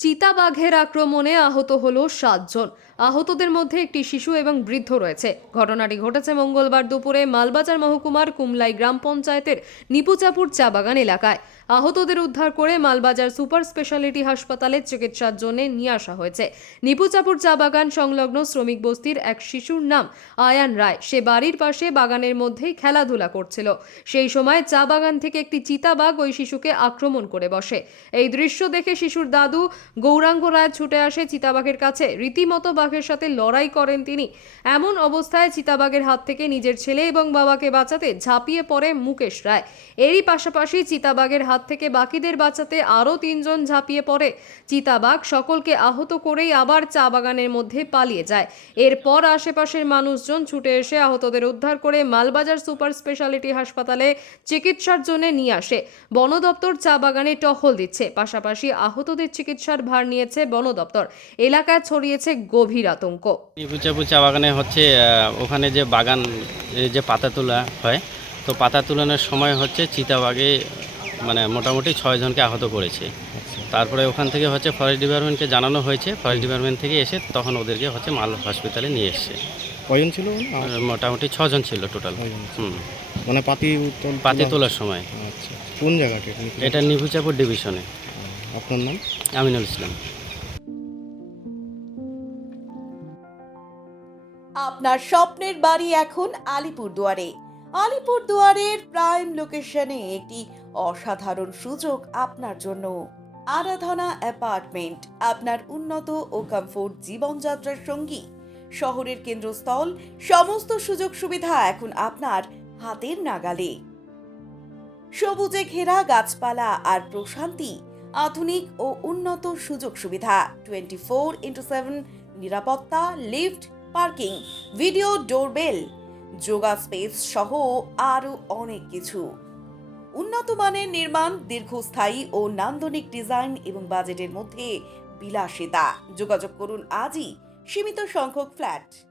চিতাবাঘের আক্রমণে আহত হল সাতজন। আহতদের মধ্যে একটি শিশু এবং বৃদ্ধ রয়েছে। ঘটনাটি ঘটেছে মঙ্গলবার দুপুরে মালবাজার মহকুমার কুমলাই গ্রাম পঞ্চায়েতের নিপুচাপুর চা বাগান এলাকায়। আহতদের উদ্ধার করে মালবাজার সুপার স্পেশালিটি হাসপাতালে চিকিৎসার জন্য নিয়ে আসা হয়েছে। নিপুচাপুর চা বাগান সংলগ্ন শ্রমিক বস্তির এক শিশুর নাম আয়ান রায়। সে বাড়ির পাশে বাগানের মধ্যেই খেলাধুলা করছিল। সেই সময় চা বাগান থেকে একটি চিতাবাঘ ওই শিশুকে আক্রমণ করে বসে। এই দৃশ্য দেখে শিশুর দাদু গৌরাঙ্গ রায় ছুটে আসে চিতাবাঘের কাছে। রীতিমতো বাঘের সাথে লড়াই করেন তিনি। এমন অবস্থায় চিতাবাঘের হাত থেকে নিজের ছেলে এবং বাবাকে বাঁচাতে ঝাঁপিয়ে পড়ে মুকেশ রায়। এরই পাশাপাশি চিতাবাঘের হাত থেকে বাকিদের বাঁচাতে আরও তিনজন ঝাঁপিয়ে পড়ে। চিতাবাঘ সকলকে আহত করেই আবার চা বাগানের মধ্যে পালিয়ে যায়। এরপর আশেপাশের মানুষজন ছুটে এসে আহতদের উদ্ধার করে মালবাজার সুপার স্পেশালিটি হাসপাতালে চিকিৎসার জন্য নিয়ে আসে। বন দপ্তর চা বাগানে টহল দিচ্ছে। পাশাপাশি আহতদের চিকিৎসার ভার নিয়েছে বন দপ্তর। এলাকায় ছড়িয়েছে গভীর আতঙ্ক। পুচা চা বাগানে হচ্ছে ওখানে যে বাগান যে পাতা তোলা হয় তো পাতা তোলানোর সময় হচ্ছে চিতাবাগে মানে মোটামুটি ছয়জনকে আহত করেছে। তারপরে ওখান থেকে হচ্ছে ফরেস্ট ডিপার্টমেন্টকে জানানো হয়েছে। ফরেস্ট ডিপার্টমেন্ট থেকে এসে তখন ওদেরকে হচ্ছে মাল হসপিটালে নিয়ে এসছে। কয়জন ছিল মোটামুটি ছজন ছিল টোটাল হুম। মানে পাতি পাতি তোলার সময়। আচ্ছা কোন জায়গাকে? এটা নিভুচাপুর ডিভিশনে আপনার নাম? আমিনুল ইসলাম। আপনার স্বপ্নের বাড়ি এখন আলিপুরদুয়ারে। আলিপুরদুয়ারের প্রাইম লোকেশনে একটি অসাধারণ সুযোগ আপনার জন্য। আরাধনা অ্যাপার্টমেন্ট আপনার উন্নত ও কমফোর্ট জীবনযাত্রার সঙ্গী। শহরের কেন্দ্রস্থল, সমস্ত সুযোগ সুবিধা এখন আপনার হাতের নাগালে। সবুজে ঘেরা গাছপালা আর প্রশান্তি আধুনিক ও উন্নত সুযোগ সুবিধা। টোয়েন্টি ফোর ইন্টু সেভেন নিরাপত্তা lift parking video doorbell yoga space সহ আরও অনেক কিছু। উন্নত মানের নির্মাণ, দীর্ঘস্থায়ী ও নান্দনিক ডিজাইন এবং বাজেটের মধ্যে বিলাসিতা। যোগাযোগ করুন আজই। সীমিত সংখ্যক ফ্ল্যাট